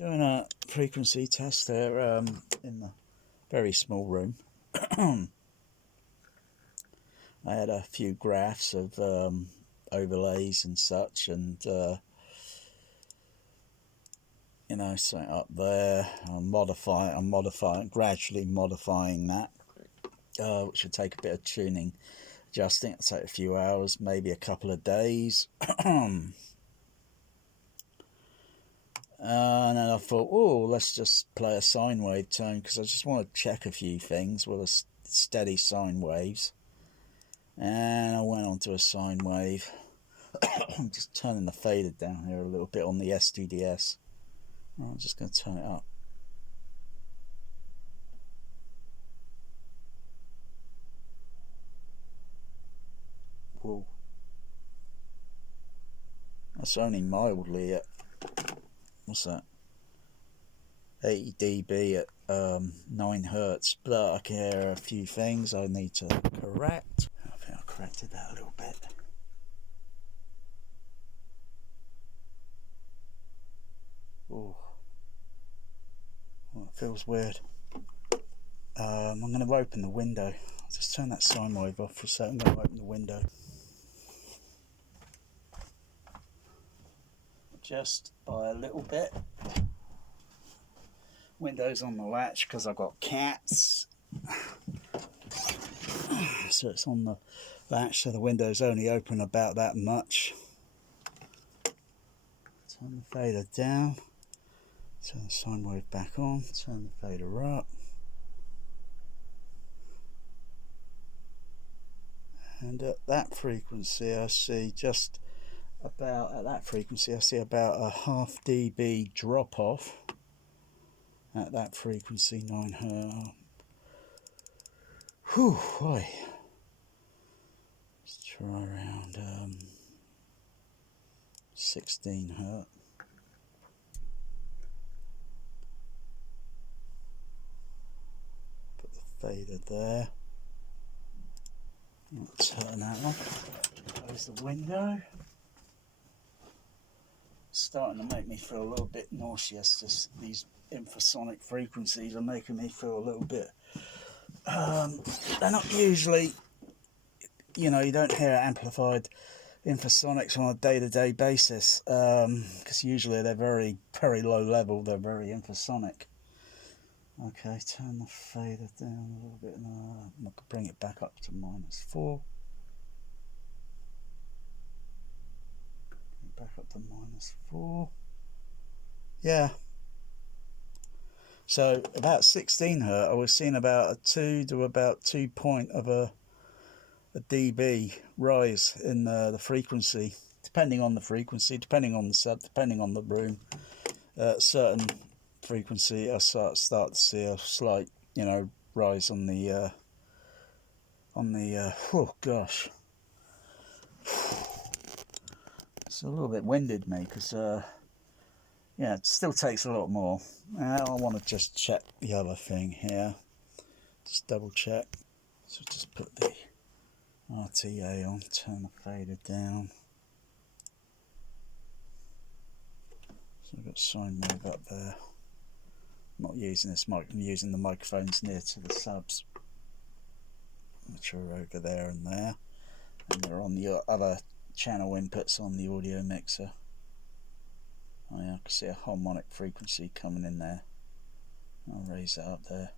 Doing a frequency test there in the very small room. I had a few graphs of overlays and such, and you know, something up there. I'm gradually modifying that, which will take a bit of tuning, adjusting. It'll take a few hours, maybe a couple of days. And then I thought, oh, let's just play a sine wave tone, because I just want to check a few things with a steady sine waves. And I went on to a sine wave. I'm just turning the fader down here a little bit on the STDS. I'm just going to turn it up. Whoa. That's only mildly at, what's that? 80 dB at 9 Hertz, but I can hear a few things I need to correct. I think I corrected that a little bit. Oh, well, it feels weird. I'm going to open the window. I'll just turn that sine wave off for a second. I'm going to open the window. Just by a little bit. Window's on the latch because I've got cats. So it's on the latch, so the window's only open about that much. Turn the fader down. Turn the sine wave back on. Turn the fader up. And at that frequency I see just about, at that frequency I see about a ½ dB drop off. At that frequency, 9 Hertz. Whew, boy. Let's try around 16 Hertz. Put the fader there. Turn that off. Close the window. It's starting to make me feel a little bit nauseous. Just these infersonic frequencies are making me feel a little bit. They're not usually, you know, you don't hear amplified infersonics on a day-to-day basis, because usually they're very, very low level. They're very infersonic. Okay, turn the fader down a little bit. I could bring it back up to -4. Bring it back up to -4. Yeah. So about 16 Hertz, I was seeing about a 2 to about 2 point of a dB rise in the frequency, depending on the frequency, depending on the sub, depending on the room. Certain frequency, I start to see a slight, you know, rise on the oh gosh, it's a little bit winded me because yeah, it still takes a lot more. Now I want to just check the other thing here, just double check. So just put the RTA on, turn the fader down. So I've got sine wave up there. I'm not using this mic, I'm using the microphones near to the subs, which are over there and there, and they're on the other channel inputs on the audio mixer. Oh yeah, I can see a harmonic frequency coming in there. I'll raise that up there.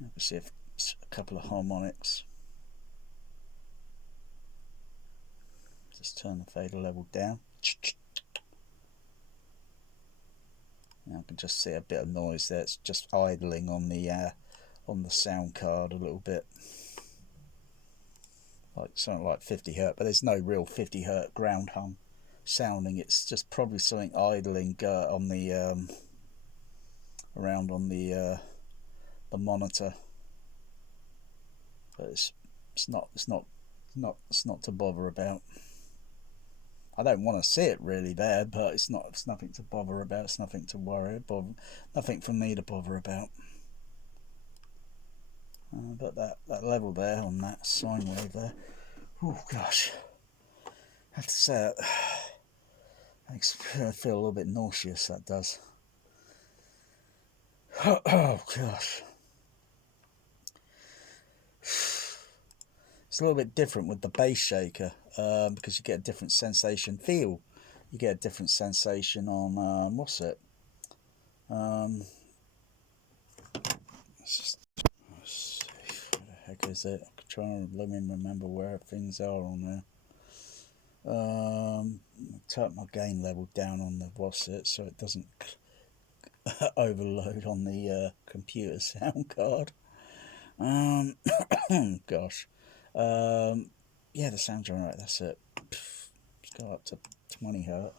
I can see a couple of harmonics. Just turn the fader level down. I can just see a bit of noise there. It's just idling on the sound card a little bit, like something like 50 Hertz, but there's no real 50 Hertz ground hum sounding. It's just probably something idling on the around on the monitor, but it's not to bother about. I don't want to see it really there, but it's nothing to bother about. It's nothing to worry about. Nothing for me to bother about. But that level there on that sine wave there, oh gosh, I have to say it makes me feel a little bit nauseous. That does. Oh gosh. It's a little bit different with the bass shaker because you get a different sensation feel. You get a different sensation on what's it? Let's see, where the heck is it? I'm trying to remember where things are on there. Turn my gain level down on the what's it so it doesn't overload on the computer sound card. Gosh. Yeah, the sound generator, that's it. Let's go up to 20 hertz.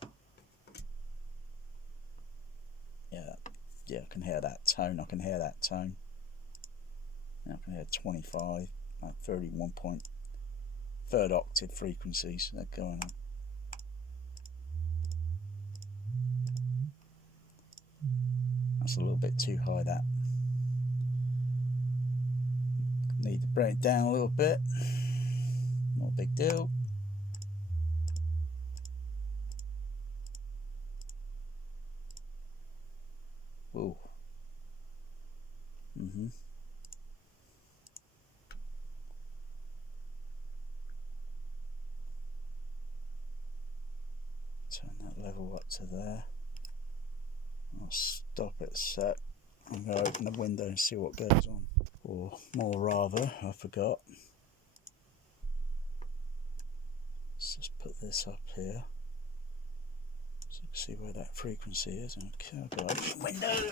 Yeah, I can hear that tone. Yeah, I can hear 25, like 31 point third octave frequencies that are going on. That's a little bit too high, that. Need to bring it down a little bit. Not a big deal. Ooh. Turn that level up to there. I'll stop it set. I'm going to open the window and see what goes on. Or more rather, I forgot. Let's just put this up here so you can see where that frequency is. Okay, I've got to open the window.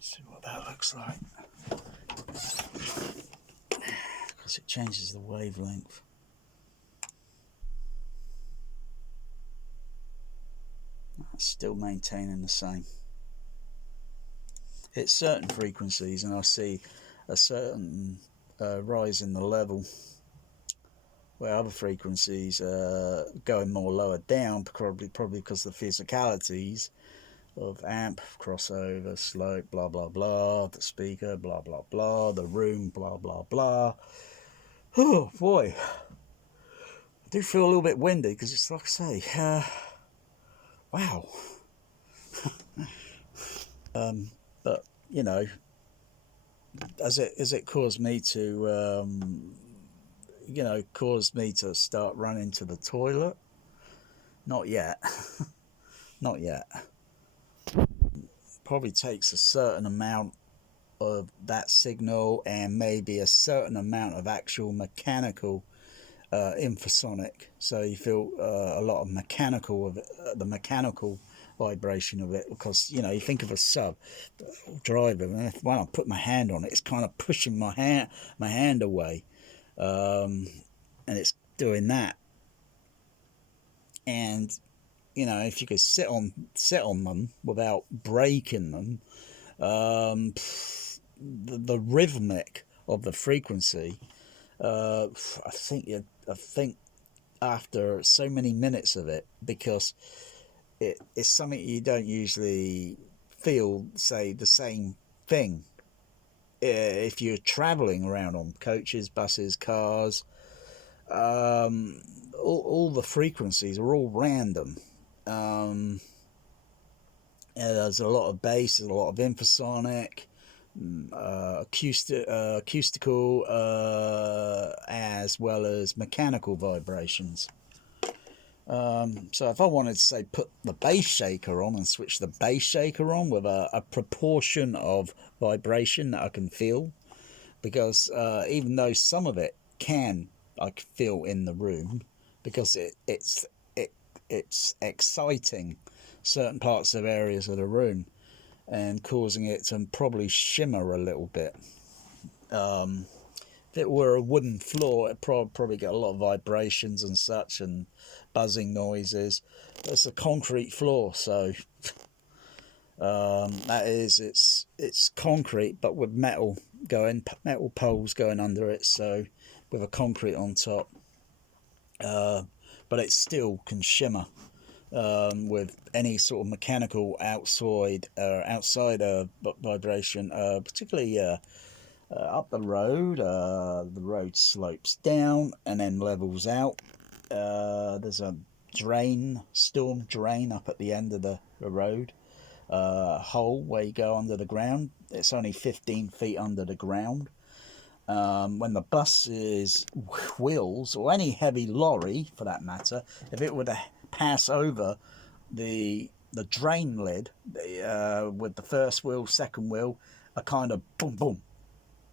See what that looks like. Because it changes the wavelength. That's still maintaining the same. Hit certain frequencies and I see a certain rise in the level, where other frequencies are going more lower down, probably because of the physicalities of amp, crossover, slope, blah blah blah, the speaker, blah blah blah, the room, blah blah blah. Oh boy, I do feel a little bit windy because it's like I say, wow. But you know, as it caused me to caused me to start running to the toilet? Not yet. Not yet. Probably takes a certain amount of that signal and maybe a certain amount of actual mechanical infersonic, so you feel a lot of mechanical of it, the mechanical vibration of it, because you think of a sub driver, and when I put my hand on it, it's kind of pushing my hand away, and it's doing that. And if you could sit on them without breaking them, the rhythmic of the frequency, I think after so many minutes of it, because it's something you don't usually feel, say, the same thing if you're traveling around on coaches, buses, cars. All the frequencies are all random. There's a lot of bass, there's a lot of infersonic, acoustical, as well as mechanical vibrations. So if I wanted to, say, put the bass shaker on and switch the bass shaker on with a proportion of vibration that I can feel, because even though some of it I can feel in the room, because it's exciting certain parts of areas of the room and causing it to probably shimmer a little bit. If it were a wooden floor, it'd probably get a lot of vibrations and such and buzzing noises. But it's a concrete floor, so that is, it's concrete, but with metal poles going under it, so with a concrete on top. But it still can shimmer with any sort of mechanical outside vibration, particularly up the road. The road slopes down and then levels out. There's a storm drain up at the end of the road, hole where you go under the ground. It's only 15 feet under the ground. When the bus's wheels, or any heavy lorry for that matter, if it were to pass over the drain lid with the first wheel, second wheel, a kind of boom, boom,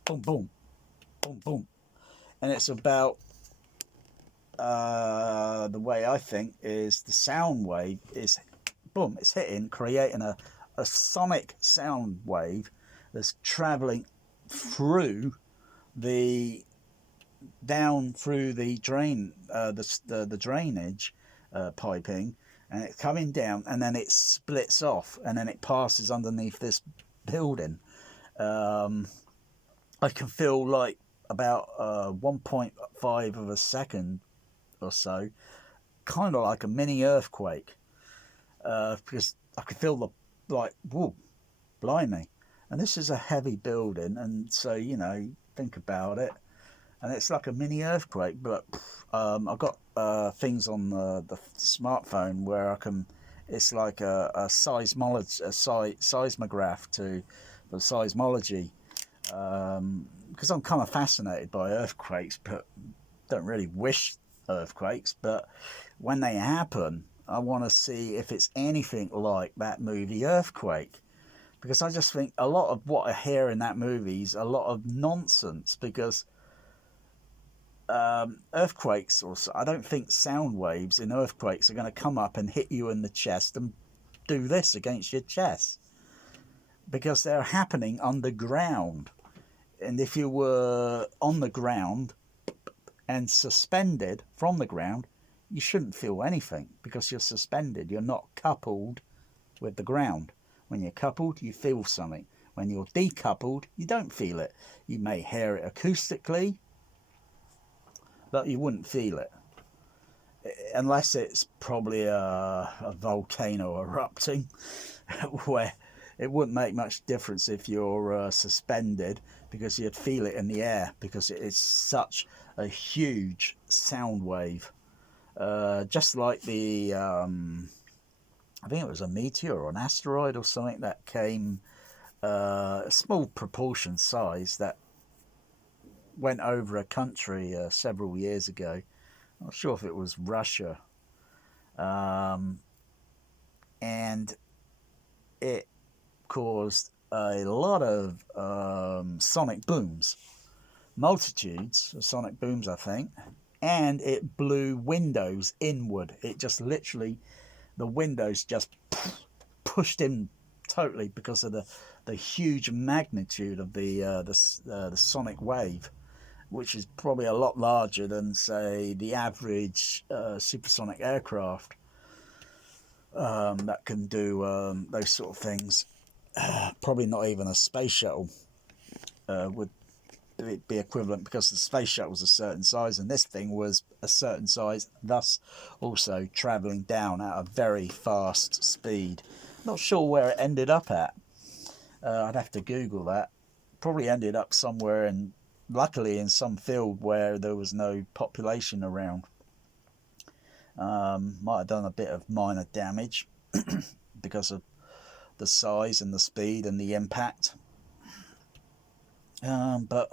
boom, boom, boom, boom. And it's about, the way I think is the sound wave is, boom, it's hitting, creating a sonic sound wave that's traveling through down through the drain, the drainage piping, and it's coming down, and then it splits off, and then it passes underneath this building. I can feel like about 1.5 of a second or so, kind of like a mini earthquake, because I could feel whoa, blimey. And this is a heavy building, and so, think about it, and it's like a mini earthquake. But I've got things on the smartphone where I can, it's like a seismograph for seismology, because I'm kind of fascinated by earthquakes, but don't really wish earthquakes. But when they happen, I want to see if it's anything like that movie Earthquake, because I just think a lot of what I hear in that movie is a lot of nonsense, because earthquakes, or I don't think sound waves in earthquakes are going to come up and hit you in the chest and do this against your chest, because they're happening underground. And if you were on the ground and suspended from the ground, you shouldn't feel anything, because you're suspended. You're not coupled with the ground. When you're coupled, you feel something. When you're decoupled, you don't feel it. You may hear it acoustically, but you wouldn't feel it. Unless it's probably a volcano erupting, where it wouldn't make much difference if you're suspended, because you'd feel it in the air, because it is such a huge sound wave. Just like the, I think it was a meteor or an asteroid or something that came, a small proportion size, that went over a country several years ago. I'm not sure if it was Russia. And it caused a lot of sonic booms, multitudes of sonic booms, I think. And it blew windows inward. It just literally, the windows just pushed in totally, because of the huge magnitude of the sonic wave, which is probably a lot larger than, say, the average supersonic aircraft that can do those sort of things. Probably not even a space shuttle would be equivalent, because the space shuttle was a certain size, and this thing was a certain size, thus also travelling down at a very fast speed. Not sure where it ended up at. I'd have to Google that. Probably ended up somewhere, and luckily in some field where there was no population around. Might have done a bit of minor damage because of the size and the speed and the impact. But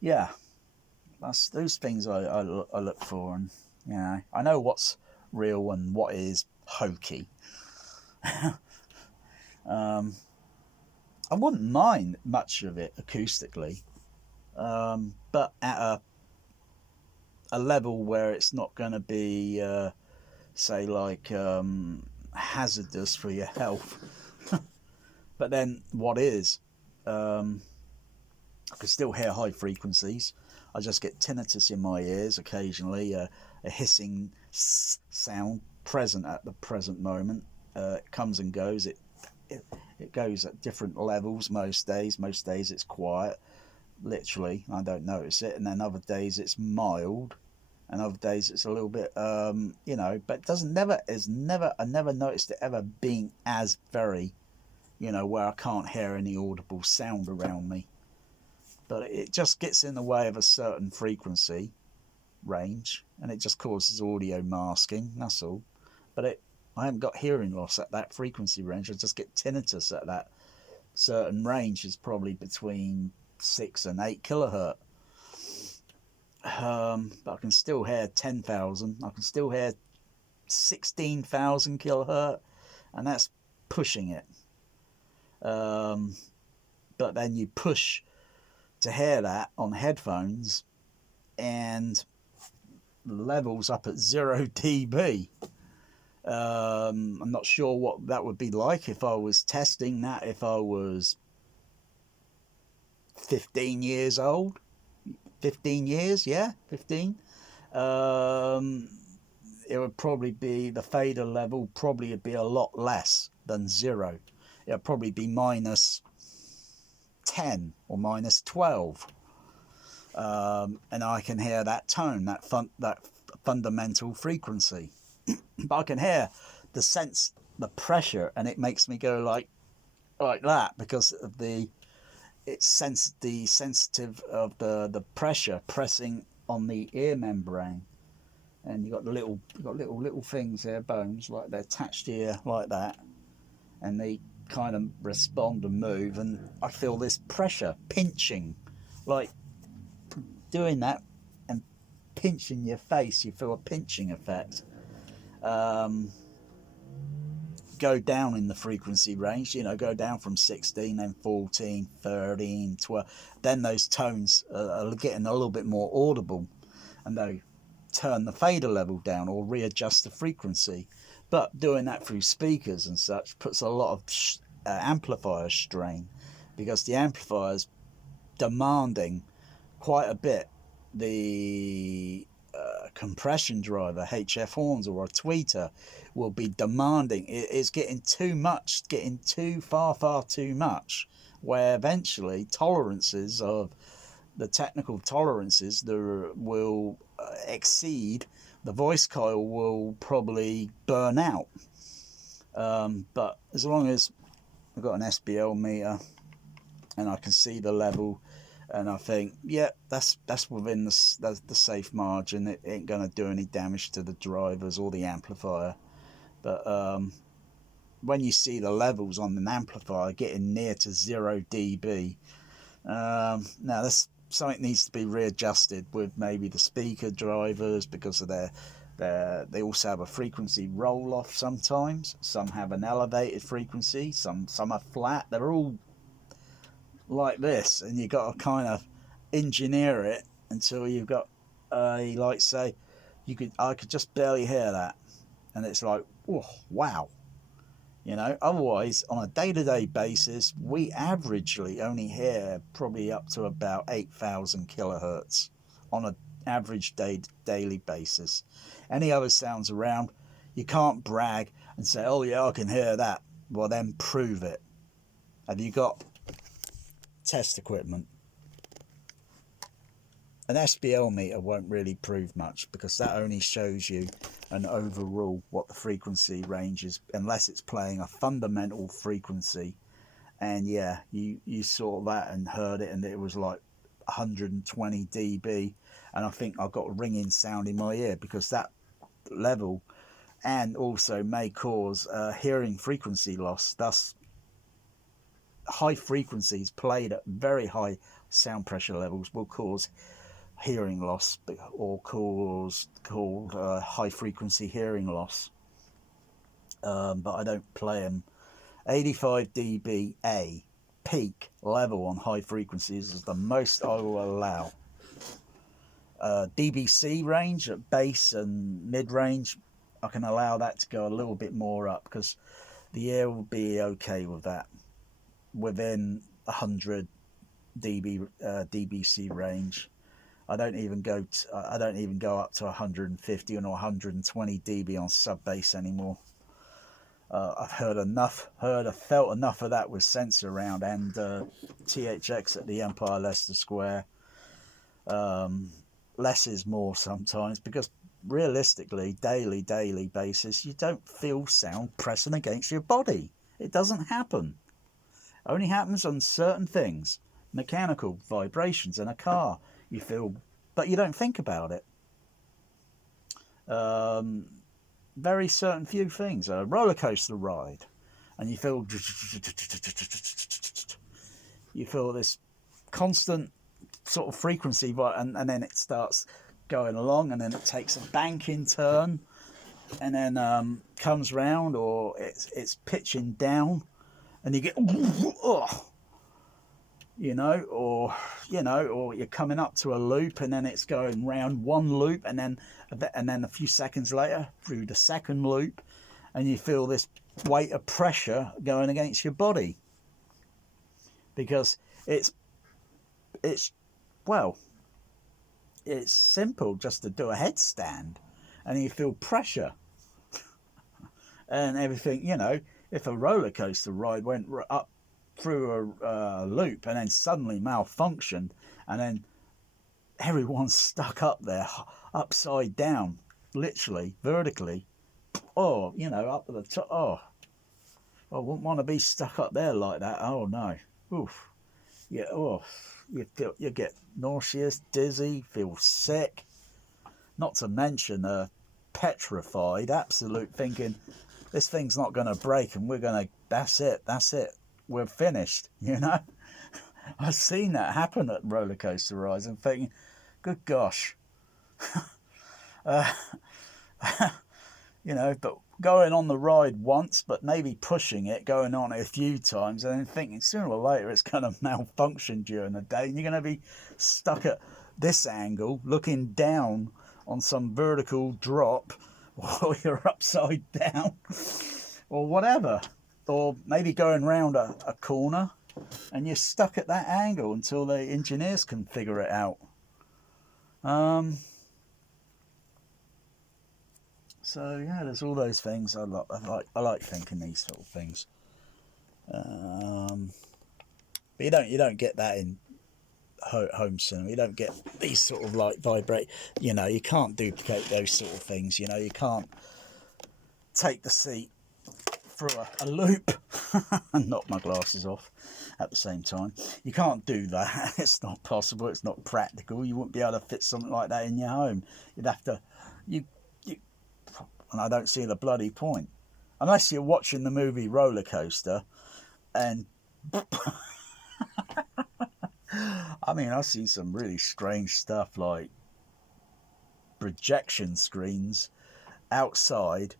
yeah, that's those things I look for, and I know what's real and what is hokey. I wouldn't mind much of it acoustically, but at a level where it's not going to be, say, like hazardous for your health. But then what is? I can still hear high frequencies. I just get tinnitus in my ears occasionally, a hissing sound present at the present moment. It comes and goes. It goes at different levels most days. Most days it's quiet, literally, I don't notice it. And then other days it's mild, and other days it's a little bit, but I never noticed it ever being as very, where I can't hear any audible sound around me. But it just gets in the way of a certain frequency, range, and it just causes audio masking, that's all. But I haven't got hearing loss at that frequency range. I just get tinnitus at that certain range. Is probably between 6 and 8 kilohertz. But I can still hear 10,000. I can still hear 16,000 kilohertz, and that's pushing it. But then you push to hear that on headphones, and levels up at 0 dB. I'm not sure what that would be like if I was testing that, if I was 15 years old. 15 years, yeah, 15. It would probably be, the fader level probably would be a lot less than 0. It would probably be minus 10 or minus 12. And I can hear that tone, that fundamental frequency. But I can hear the pressure, and it makes me go like that, because of the sensitive of the pressure pressing on the ear membrane. And you got little things there, bones, like they're attached here like that, and they kind of respond and move, and I feel this pressure pinching, like doing that and pinching your face. You feel a pinching effect. Go down in the frequency range, go down from 16, then 14, 13, 12. Then those tones are getting a little bit more audible, and they turn the fader level down or readjust the frequency. But doing that through speakers and such puts a lot of amplifier strain, because the amplifier's demanding quite a bit. The compression driver, HF horns or a tweeter, will be demanding. It's getting too much, getting too far too much, where eventually tolerances of the technical tolerances there will exceed. The voice coil will probably burn out. But as long as I've got an SBL meter and I can see the level, and I think, yeah, that's within the safe margin. It ain't going to do any damage to the drivers or the amplifier. But when you see the levels on an amplifier getting near to 0 dB, now this something needs to be readjusted with maybe the speaker drivers, because of they also have a frequency roll off sometimes. Some have an elevated frequency, some are flat. They're all like this, and you got to kind of engineer it until you've got like, say, I could just barely hear that, and it's like, oh wow, otherwise on a day-to-day basis we averagely only hear probably up to about 8,000 kilohertz on an average daily basis. Any other sounds around, you can't brag and say, oh yeah, I can hear that. Well, then prove it. Have you got test equipment? An SBL meter won't really prove much, because that only shows you an overall what the frequency range is, unless it's playing a fundamental frequency. And yeah, you saw that and heard it, and it was like 120 dB, and I think I got a ringing sound in my ear, because that level, and also may cause hearing frequency loss. Thus, high frequencies played at very high sound pressure levels will cause hearing loss, or called high frequency hearing loss. But I don't play them. 85 dBA peak level on high frequencies is the most I will allow. DBC range at bass and mid range, I can allow that to go a little bit more up, because the ear will be okay with that within 100 DBC range. I don't even go up to 150 or 120 dB on sub bass anymore. I've felt enough of that with Sensor Round and THX at the Empire Leicester Square. Less is more sometimes, because realistically, daily basis, you don't feel sound pressing against your body. It doesn't happen. It only happens on certain things. Mechanical vibrations in a car, you feel, but you don't think about it. Very certain few things. A roller coaster ride, and you feel this constant sort of frequency, and then it starts going along, and then it takes a banking turn, and then comes round, or it's pitching down, and you get oh, or you're coming up to a loop, and then it's going round one loop, and then a few seconds later through the second loop, and you feel this weight of pressure going against your body, because it's simple just to do a headstand, and you feel pressure and everything. If a roller coaster ride went up through a loop and then suddenly malfunctioned, and then everyone's stuck up there upside down, literally vertically, up at the top. I wouldn't want to be stuck up there like that. Oh no. Oof. Yeah. You get nauseous, dizzy, feel sick, not to mention petrified, absolute, thinking this thing's not going to break, and that's it, we're finished. I've seen that happen at roller coaster rides, and thinking, good gosh. But going on the ride once, but maybe pushing it, going on it a few times, and then thinking sooner or later it's going to malfunction during the day, and you're going to be stuck at this angle looking down on some vertical drop while you're upside down, or whatever, or maybe going round a corner and you're stuck at that angle until the engineers can figure it out. So yeah, there's all those things. I like thinking these sort of things. But you don't get that in home cinema. You don't get these sort of like vibrate. You can't duplicate those sort of things. You can't take the seat through a loop and knock my glasses off at the same time. You can't do that. It's not possible. It's not practical. You wouldn't be able to fit something like that in your home. You'd have to. And I don't see the bloody point, unless you're watching the movie Roller Coaster, and I mean, I've seen some really strange stuff, like projection screens outside,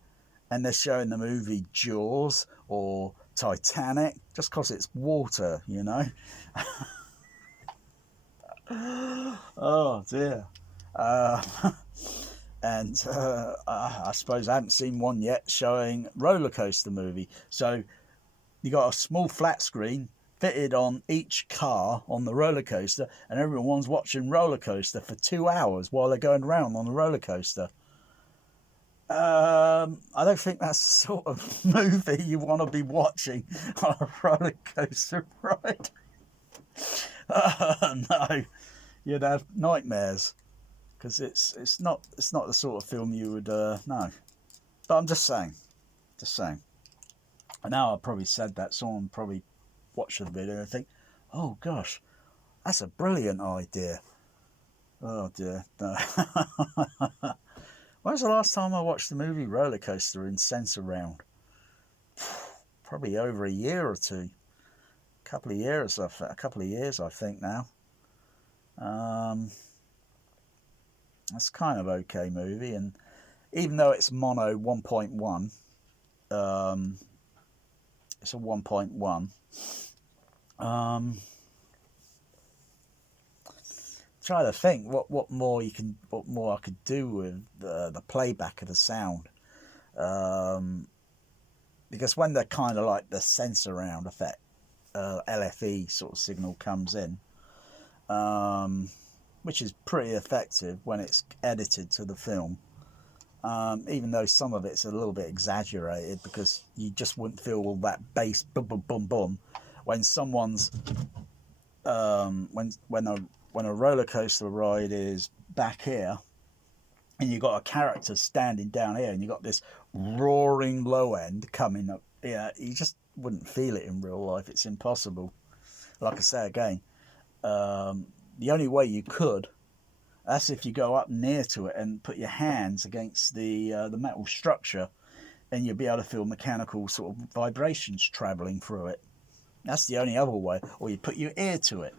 and they're showing the movie Jaws or Titanic just because it's water, Oh dear. And I suppose I haven't seen one yet showing roller coaster movie. So you got a small flat screen fitted on each car on the roller coaster, and everyone's watching roller coaster for 2 hours while they're going around on the roller coaster. I don't think that's the sort of movie you want to be watching on a roller coaster ride. No, you'd have nightmares, because it's not the sort of film you would no. But I'm just saying. And now I've probably said that, someone probably watch the video and think, oh gosh, that's a brilliant idea. Oh dear, no. When was the last time I watched the movie Roller Coaster in Sense Around? Probably over a year or two. A couple of years, I think now. That's kind of okay movie, and even though it's mono 1.1, it's a 1.1. Try to think what more I could do with the playback of the sound, because when the kind of like the sense around effect, LFE sort of signal comes in, which is pretty effective when it's edited to the film, even though some of it's a little bit exaggerated, because you just wouldn't feel all that bass boom boom boom boom when someone's when a roller coaster ride is back here and you've got a character standing down here and you've got this roaring low end coming up. You just wouldn't feel it in real life. It's impossible. Like I say again, the only way you could, That's if you go up near to it and put your hands against the metal structure, and you'll be able to feel mechanical sort of vibrations traveling through it. That's the only other way. Or you put your ear to it,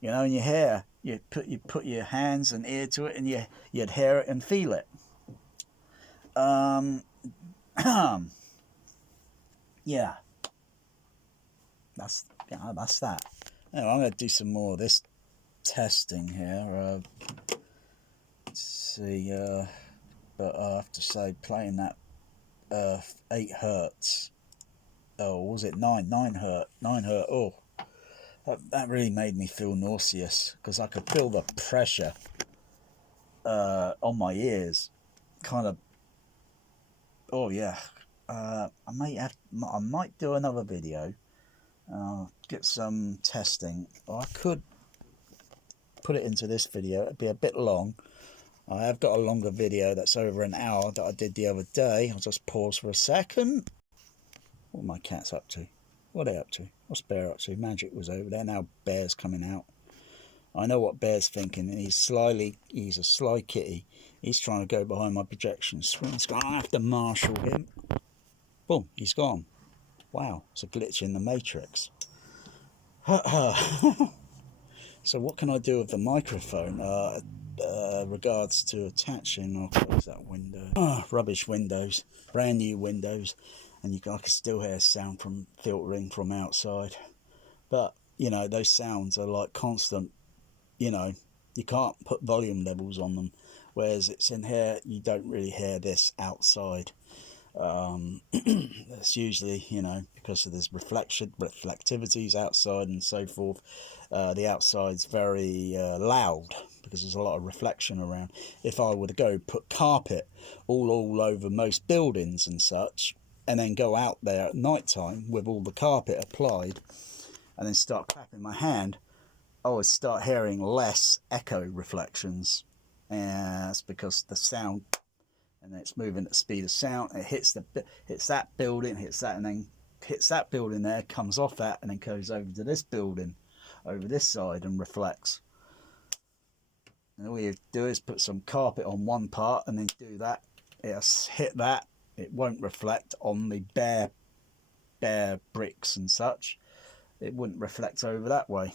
you know, and your hair. You put your hands and ear to it, and you'd hear it and feel it. Yeah, that's that. Anyway, I'm going to do some more of this testing here. Let's see, but I have to say, playing that 8 hertz. Oh, was it 9 hertz? 9 hertz. Oh, that really made me feel nauseous, because I could feel the pressure on my ears, kind of. Oh yeah. I might do another video, get some testing, or I could put it into this video. It'd be a bit long. I have got a longer video that's over an hour that I did the other day. I'll just pause for a second. What are my cats up to? What are they up to? What's Bear up to? Magic was over there. Now Bear's coming out. I know what Bear's thinking, and he's a sly kitty. He's trying to go behind my projection screen. So I have to marshal him. Boom, he's gone. Wow, it's a glitch in the matrix. So what can I do with the microphone? Regards to attaching, I'll close that window. Rubbish windows, brand new windows, and I can still hear sound from filtering from outside. But you know, those sounds are like constant. You know, you can't put volume levels on them, whereas it's in here, you don't really hear this outside. That's usually, you know, because of this reflectivities outside and so forth. The outside's very loud because there's a lot of reflection around. If I were to go put carpet all over most buildings and such, and then go out there at night time with all the carpet applied, and then start clapping my hand, I would start hearing less echo reflections. And that's because the sound, and it's moving at the speed of sound. It hits that building, hits that, and then hits that building there, comes off that, and then goes over to this building, over this side, and reflects. And all you do is put some carpet on one part, and then do that. It'll hit that. It won't reflect on the bare bricks and such. It wouldn't reflect over that way.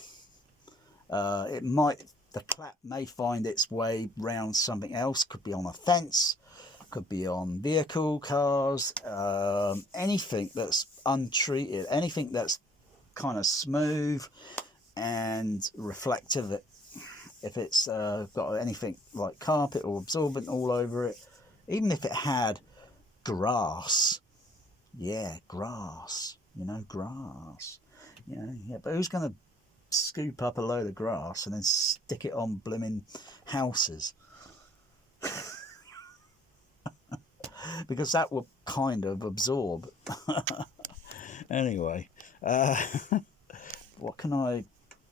The clap may find its way round something else. Could be on a fence, could be on vehicle, cars, anything that's untreated, anything that's kind of smooth and reflective. If it's got anything like carpet or absorbent all over it, even if it had grass, grass, but who's going to scoop up a load of grass and then stick it on blooming houses? Because that will kind of absorb. Anyway, how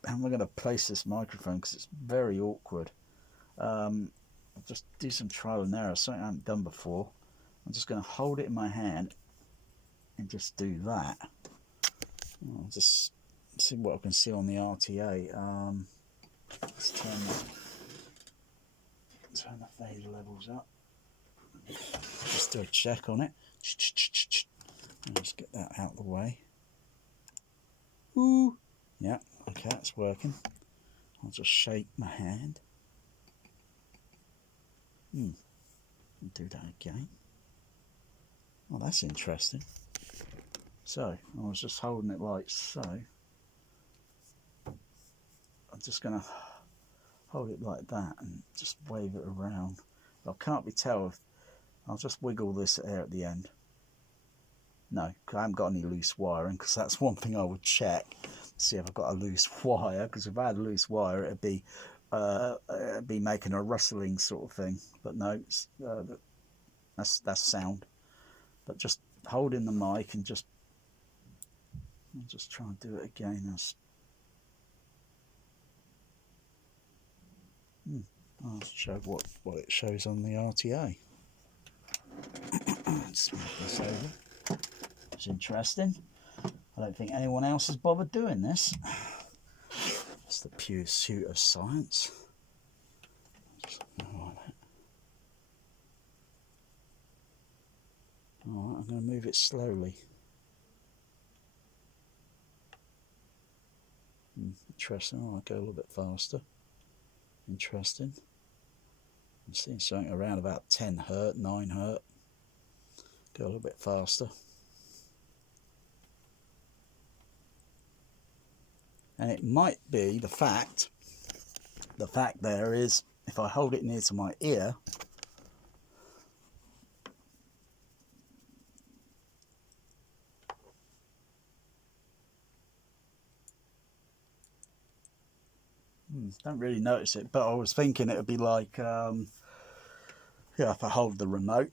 am I going to place this microphone, because it's very awkward. I'll just do some trial and error, something I haven't done before. I'm just going to hold it in my hand and just do that. I'll just see what I can see on the RTA. Let's turn the fader levels up. Just do a check on it. Just get that out of the way. Ooh. Yeah, okay, that's working. I'll just shake my hand. Do that again. Oh, that's interesting. So, I was just holding it like so. I'm just going to hold it like that and just wave it around. I can't be tell if I'll just wiggle this air at the end. No, I haven't got any loose wiring, because that's one thing I would check. See if I've got a loose wire, because if I had a loose wire, it'd be making a rustling sort of thing. But no, that's sound. But just holding the mic and I'll just try and do it again. I'll show what it shows on the RTA. Let's move this over. It's interesting. I don't think anyone else has bothered doing this. It's the pure pseudo science. Alright, I'm going to move it slowly. Interesting. I'll go a little bit faster. Interesting. I'm seeing something around about 10 hertz, 9 hertz. Go a little bit faster. And it might be the fact there is, if I hold it near to my ear, don't really notice it, but I was thinking it would be like, yeah, if I hold the remote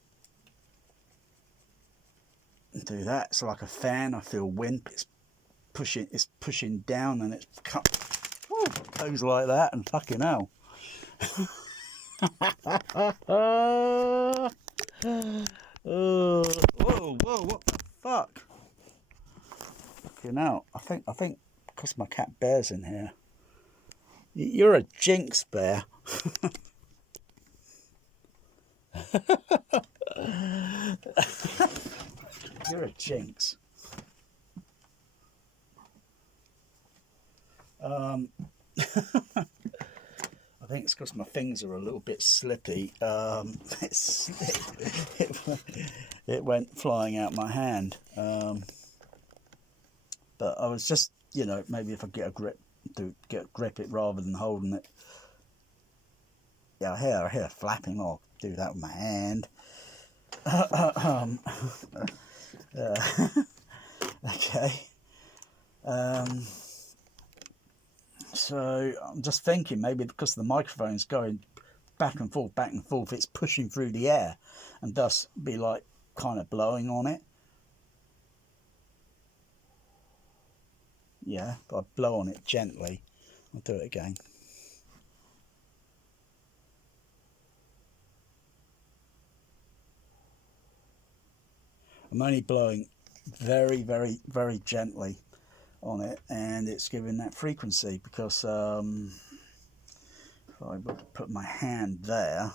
and do that, it's like a fan. I feel wind. It's pushing down, and it's goes like that, and fucking hell. Whoa, what the fuck? Fucking hell. I think because my cat Bear's in here. You're a jinx, Bear. You're a jinx. I think it's because my fingers are a little bit slippy. It went flying out my hand. But I was just, you know, maybe if I get a grip it rather than holding it. Yeah, I hear flapping. I'll do that with my hand. Okay. So I'm just thinking maybe because the microphone's going back and forth, it's pushing through the air and thus be like kind of blowing on it. Yeah, but I blow on it gently. I'll do it again. I'm only blowing very, very, very gently on it, and it's giving that frequency because if I were to put my hand there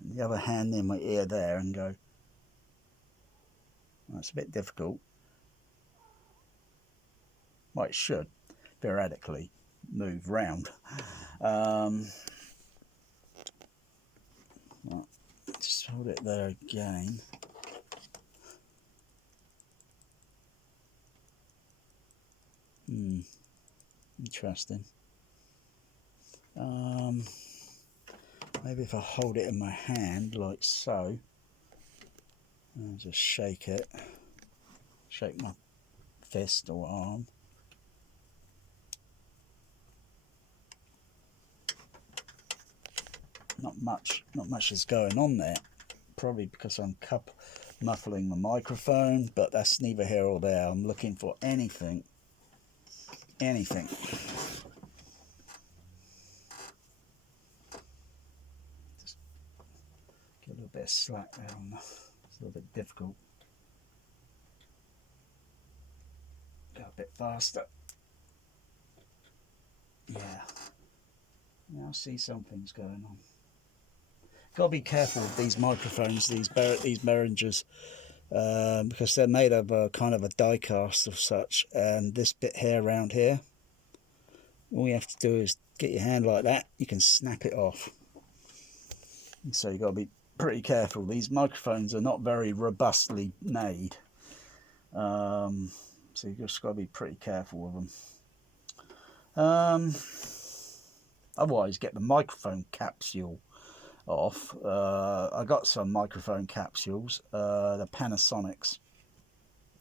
and the other hand near my ear there and go, well, it's a bit difficult. Well, it should theoretically move round. Well, just hold it there again. Interesting. Maybe if I hold it in my hand like so, and just shake it, shake my fist or arm. Not much is going on there. Probably because I'm muffling the microphone, but that's neither here or there. I'm looking for anything. Just get a little bit of slack there on it's a little bit difficult. Go a bit faster. Yeah. Now I see something's going on. Got to be careful with these microphones, these Behringers, because they're made of a kind of a die cast of such, and this bit here around here, all you have to do is get your hand like that, you can snap it off. So you've got to be pretty careful. These microphones are not very robustly made, so you've just got to be pretty careful with them. Otherwise, get the microphone capsule off. I got some microphone capsules, the Panasonics.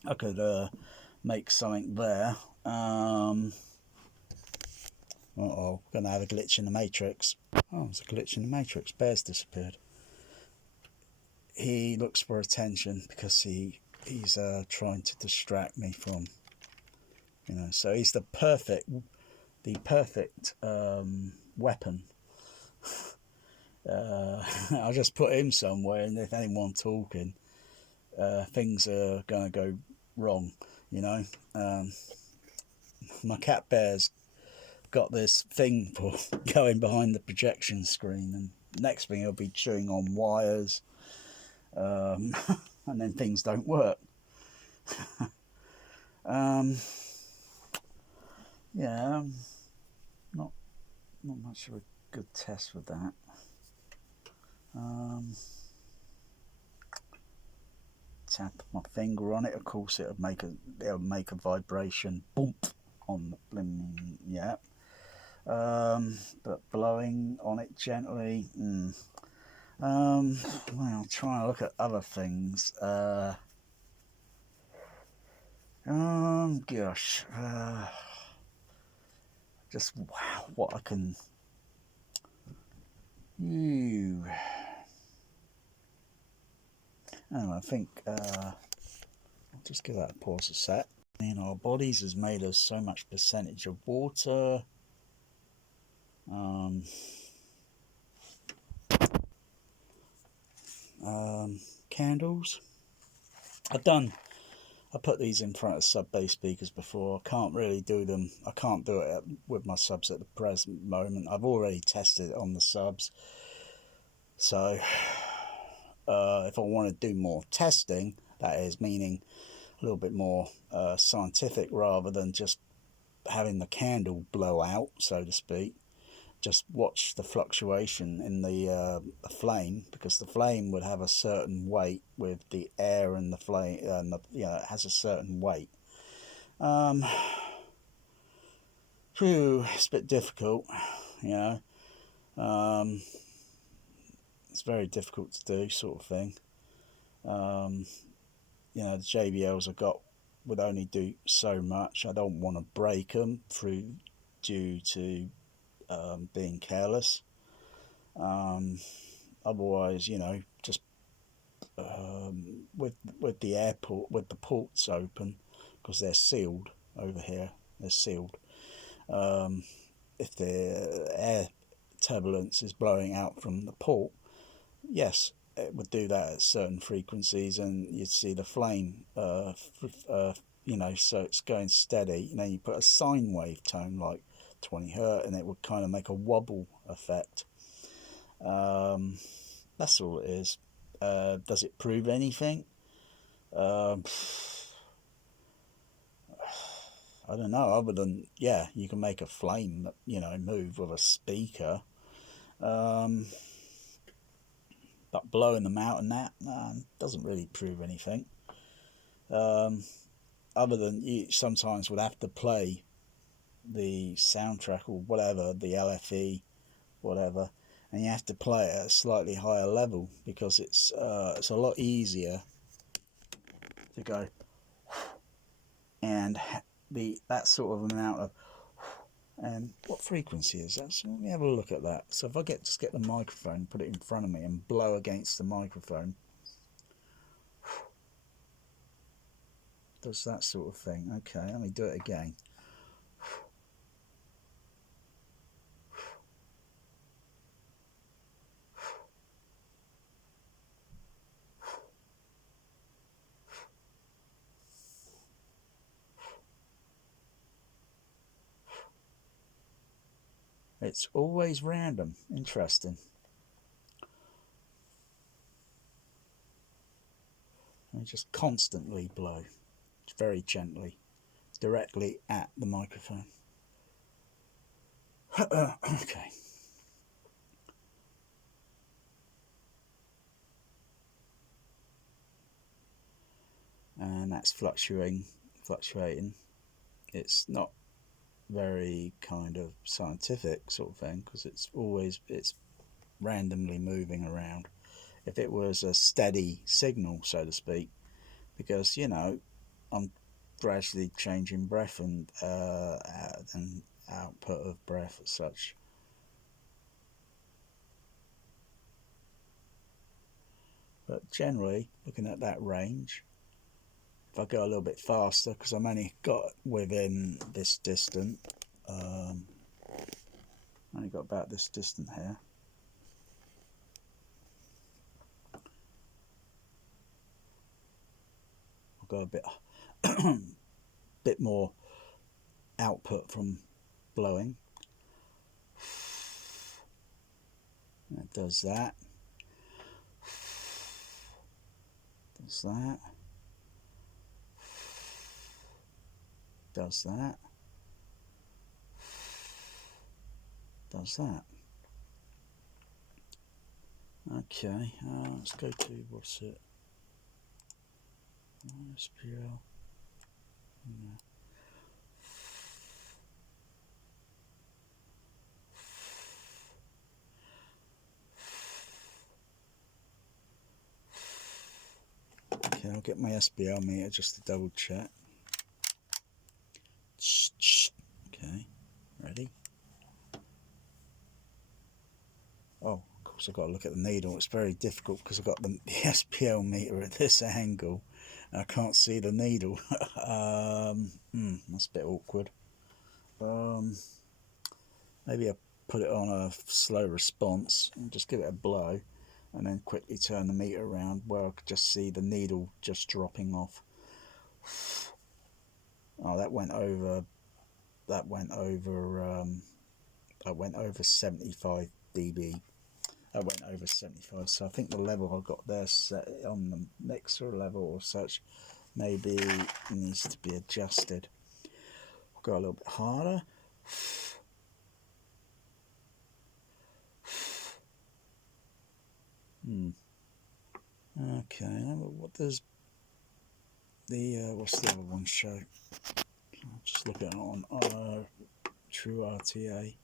I could make something there. Uh-oh, gonna have a glitch in the matrix. Oh, there's a glitch in the matrix. Bear's disappeared. He looks for attention because he's trying to distract me from, you know. So he's the perfect weapon. I'll just put him somewhere, and if anyone talking, things are gonna go wrong, you know. My cat Bear's got this thing for going behind the projection screen and next thing he'll be chewing on wires, and then things don't work. Yeah, not much of a good test with that. Tap my finger on it, of course it'll make a vibration, boom, on the blimmin', yeah. But blowing on it gently, well, try and look at other things. Gosh, just wow, what I can. I think I'll just give that a pause a sec. Our bodies is made of so much percentage of water. Candles. I put these in front of sub-bass speakers before. I can't really do them. I can't do it with my subs at the present moment. I've already tested it on the subs. So if I want to do more testing, that is meaning a little bit more scientific rather than just having the candle blow out, so to speak, just watch the fluctuation in the flame, because the flame would have a certain weight with the air and the flame, and it has a certain weight. It's a bit difficult, it's very difficult to do, sort of thing. The JBLs I got would only do so much. I don't want to break them due to being careless. Otherwise, just with the ports open, because they're sealed over here. They're sealed. If the air turbulence is blowing out from the port, yes, it would do that at certain frequencies, and you'd see the flame. So it's going steady. You put a sine wave tone like 20 hertz, and it would kind of make a wobble effect. That's all it is. Does it prove anything? I don't know, other than you can make a flame move with a speaker, but blowing them out and that doesn't really prove anything, other than you sometimes would have to play the soundtrack or whatever, the LFE, whatever, and you have to play it at a slightly higher level, because it's a lot easier to go and that sort of amount of. And what frequency is that? So let me have a look at that. So if I just get the microphone, put it in front of me and blow against the microphone, does that sort of thing. Okay, let me do it again. It's always random. Interesting. I just constantly blow, very gently, directly at the microphone. Okay. And that's fluctuating. It's not very kind of scientific sort of thing, because it's randomly moving around. If it was a steady signal, so to speak, because I'm gradually changing breath and output of breath as such. But generally, looking at that range, if I go a little bit faster, because I'm only got within this distance, only got about this distance here. I'll go a bit more output from blowing. Does that. Does that. Does that. Does that. Okay, let's go to, what's it? SPL. Yeah. Okay, I'll get my SBL meter just to double check. Okay, ready? Oh, of course I've got to look at the needle. It's very difficult because I've got the SPL meter at this angle and I can't see the needle. That's a bit awkward. Maybe I'll put it on a slow response and just give it a blow and then quickly turn the meter around where I could just see the needle just dropping off. Oh, that went over 75 dB. That went over 75, so I think the level I got there set on the mixer level or such maybe needs to be adjusted. I'll go a little bit harder. Okay, what does the what's the other one show? I'll just look at it on True RTA.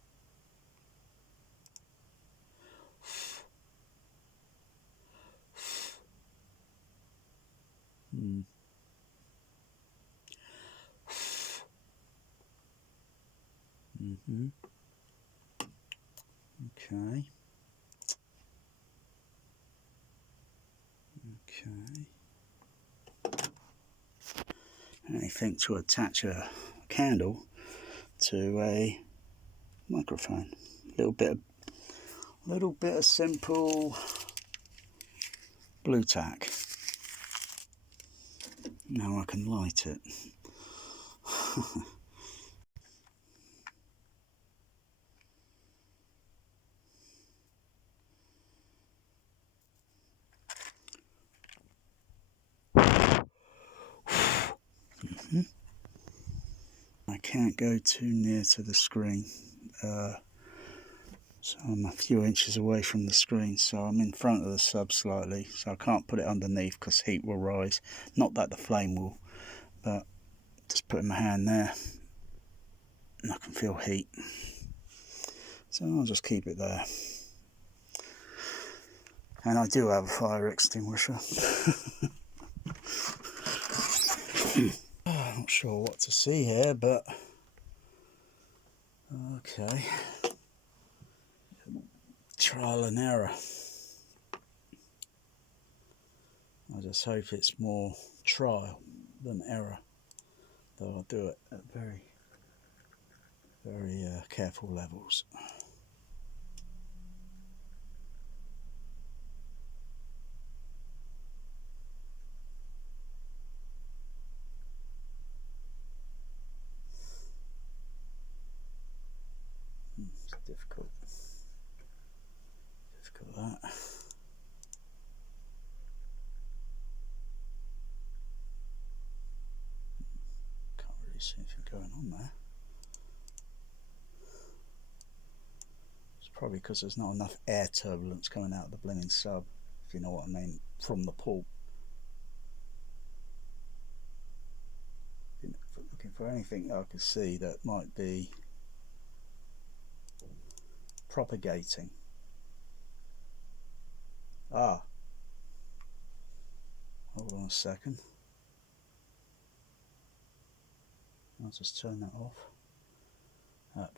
Okay. Anything to attach a candle to a microphone. Little bit of simple blue tack. Now I can light it. I can't go too near to the screen, so I'm a few inches away from the screen, so I'm in front of the sub slightly, so I can't put it underneath because heat will rise. Not that the flame will, but just putting my hand there and I can feel heat, so I'll just keep it there. And I do have a fire extinguisher. Not sure what to see here, but okay. Trial and error. I just hope it's more trial than error, though I'll do it at very careful levels. It's difficult that. Can't really see anything going on there. It's probably because there's not enough air turbulence coming out of the blinking sub, if you know what I mean, from the port. Looking for anything I can see that might be propagating. Hold on a second. I'll just turn that off.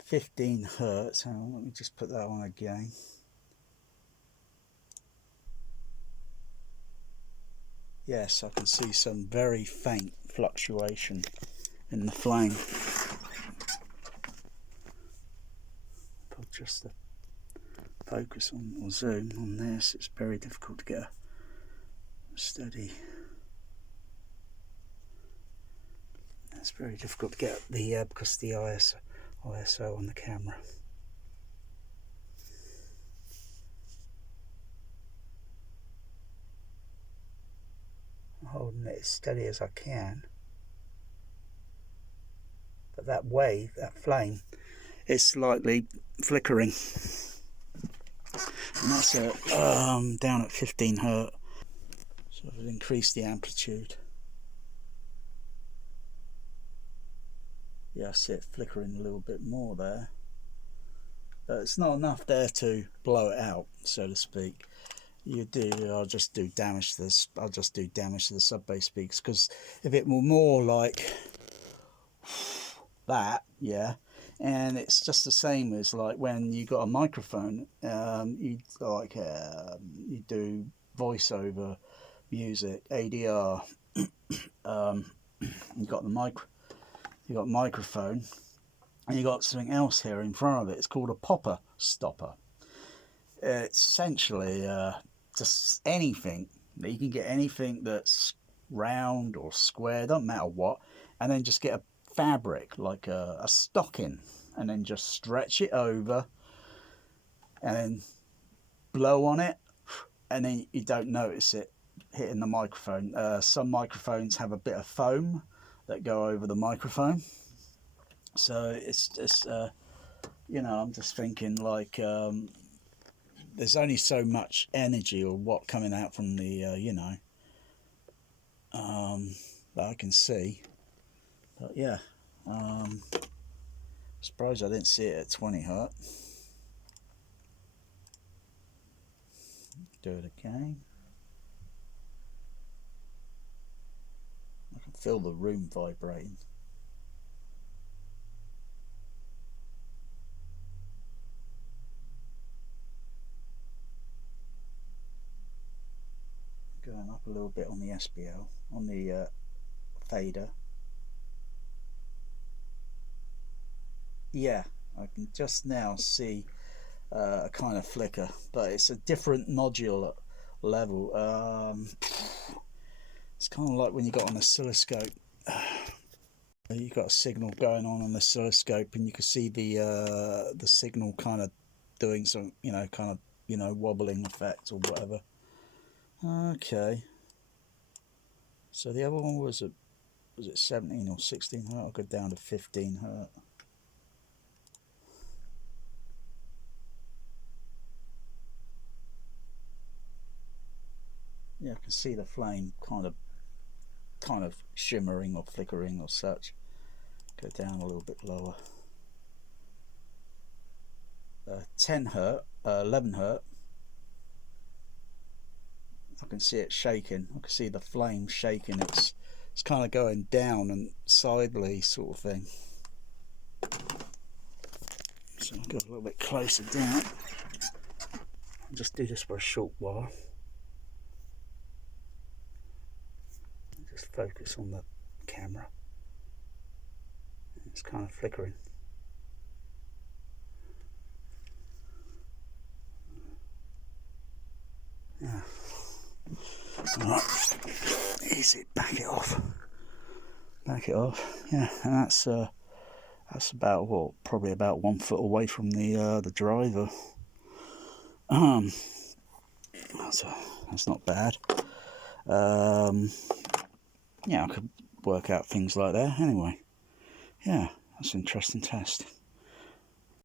15 hertz. Hang on, let me just put that on again. Yes, I can see some very faint fluctuation in the flame. I'll just focus on or zoom on this. It's very difficult to get a steady. It's very difficult to get the because of the ISO on the camera. holding it as steady as I can. But that wave, that flame, is slightly flickering. And that's down at 15 hertz. So I've increased the amplitude. Yeah, I see it flickering a little bit more there. But it's not enough there to blow it out, so to speak. I'll just do damage to this. I'll just do damage to the sub bass speakers, because if it were more like that, yeah, and it's just the same as like when you got a microphone, you do voiceover music, ADR. You got microphone, and you got something else here in front of it. It's called a popper stopper. It's essentially just anything that you can get, anything that's round or square, doesn't matter what, and then just get a fabric like a stocking, and then just stretch it over, and then blow on it, and then you don't notice it hitting the microphone. Some microphones have a bit of foam that go over the microphone, so it's just I'm just thinking like there's only so much energy or what coming out from the that I can see. But yeah, surprised I didn't see it at 20 hertz. Do it again. I can feel the room vibrating. Going up a little bit on the SBL, on the fader. Yeah, I can just now see a kind of flicker, but it's a different nodule level. It's kind of like when you got an oscilloscope. You got a signal going on the oscilloscope, and you can see the signal kind of doing some, wobbling effect or whatever. Okay. So the other one was it 17 or 16 hertz? I'll go down to 15 hertz. Yeah, I can see the flame kind of shimmering or flickering or such. Go down a little bit lower. 10 hertz, 11 hertz. I can see it shaking. I can see the flame shaking. It's kind of going down and sideways sort of thing. So I'll go a little bit closer down. I'll just do this for a short while. Just focus on the camera. It's kind of flickering. Yeah. Right. Easy. Back it off. Yeah, and that's about probably about 1 foot away from the driver. That's not bad. Yeah, I could work out things like that anyway. Yeah, that's an interesting test.